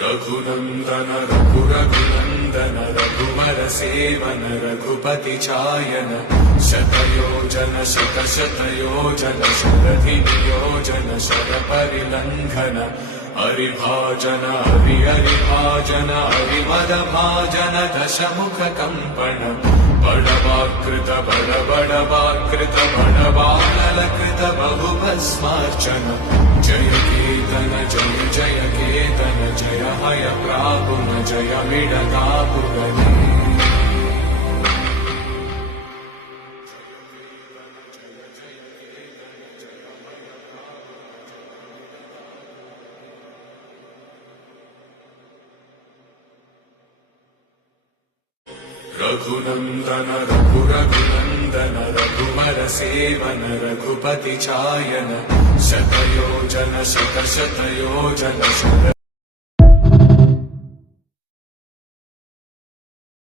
रघुनन्दन रघुरघुनन्दन रघुवर seven Raghupati चायन शतयोजन शतशतयोजन शरधि नियोजन शरपरिलङ्घन हरिभाजन हरिभाजन हरिमदभाजन दशमुख कम्पन बडवाकृत बडबडवाकृत बडवानलकृत बहुभस्मार्चन जय केतन जय जय केतन जय हय प्रापुन जय मिडगापुरने रघुनन्दन रघुरघुनन्दन रघुवर सेवन रघुपति चायन शतयोजन शतशतयोजन शर